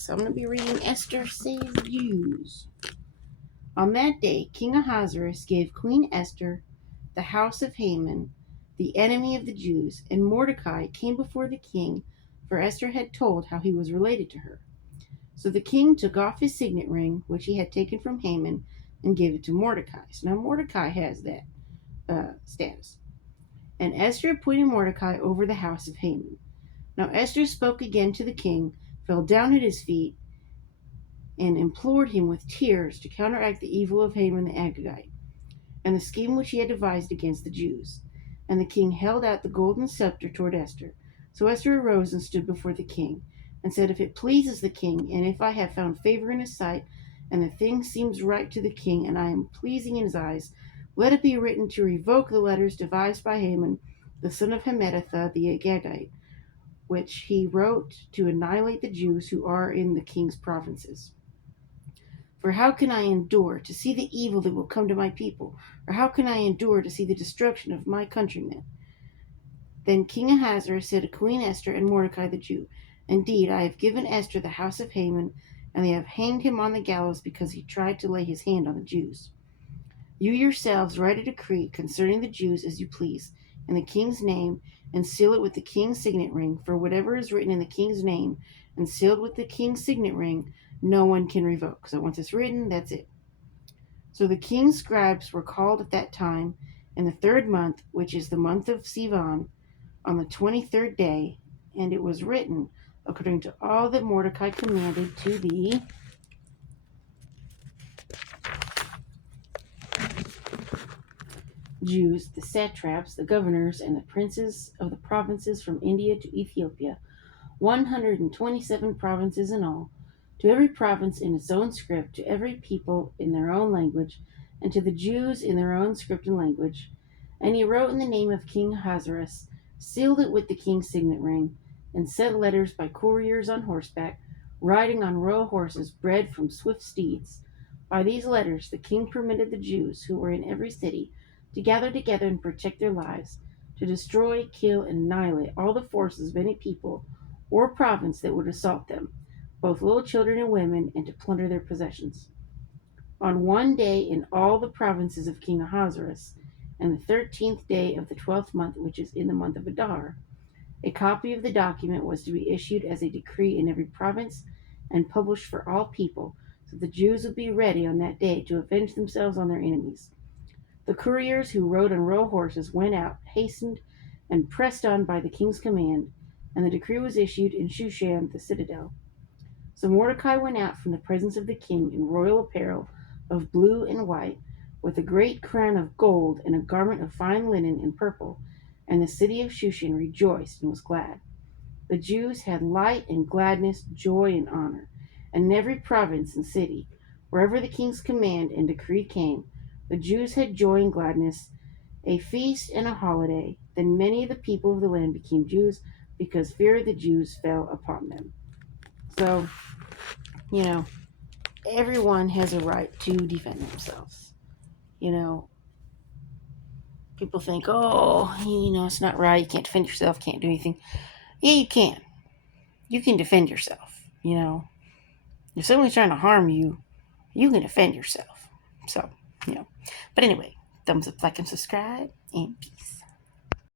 So I'm going to be reading Esther Saves Jews. On that day, King Ahasuerus gave Queen Esther the house of Haman, the enemy of the Jews, and Mordecai came before the king, for Esther had told how he was related to her. So the king took off his signet ring, which he had taken from Haman, and gave it to Mordecai. So now Mordecai has that status. And Esther appointed Mordecai over the house of Haman. Now Esther spoke again to the king, fell down at his feet, and implored him with tears to counteract the evil of Haman the Agagite, and the scheme which he had devised against the Jews. And the king held out the golden scepter toward Esther. So Esther arose and stood before the king, and said, If it pleases the king, and if I have found favor in his sight, and the thing seems right to the king, and I am pleasing in his eyes, let it be written to revoke the letters devised by Haman, the son of Hammedatha the Agagite, which he wrote to annihilate the Jews who are in the king's provinces. For how can I endure to see the evil that will come to my people? Or how can I endure to see the destruction of my countrymen? Then King Ahasuerus said to Queen Esther and Mordecai the Jew, Indeed, I have given Esther the house of Haman, and they have hanged him on the gallows because he tried to lay his hand on the Jews. You yourselves write a decree concerning the Jews as you please, in the king's name, and seal it with the king's signet ring, for whatever is written in the king's name and sealed with the king's signet ring, no one can revoke. So once it's written, that's it. So the king's scribes were called at that time in the 3rd month, which is the month of Sivan, on the 23rd day, and it was written according to all that Mordecai commanded to the Jews, the satraps, the governors, and the princes of the provinces from India to Ethiopia, 127 provinces in all, to every province in its own script, to every people in their own language, and to the Jews in their own script and language. And he wrote in the name of King Ahasuerus, sealed it with the king's signet ring, and sent letters by couriers on horseback, riding on royal horses bred from swift steeds. By these letters the king permitted the Jews who were in every city to gather together and protect their lives, to destroy, kill, and annihilate all the forces of any people or province that would assault them, both little children and women, and to plunder their possessions. On one day in all the provinces of King Ahasuerus, and the 13th day of the 12th month, which is in the month of Adar, a copy of the document was to be issued as a decree in every province and published for all people, so the Jews would be ready on that day to avenge themselves on their enemies. The couriers who rode on royal horses went out, hastened, and pressed on by the king's command, and the decree was issued in Shushan, the citadel. So Mordecai went out from the presence of the king in royal apparel of blue and white, with a great crown of gold and a garment of fine linen and purple, and the city of Shushan rejoiced and was glad. The Jews had light and gladness, joy and honor, and in every province and city, wherever the king's command and decree came, the Jews had joy and gladness, a feast and a holiday. Then many of the people of the land became Jews, because fear of the Jews fell upon them. So, everyone has a right to defend themselves. People think, it's not right, you can't defend yourself, can't do anything. Yeah, you can. You can defend yourself, If someone's trying to harm you, you can defend yourself. So, But anyway, thumbs up, like, and subscribe, and peace.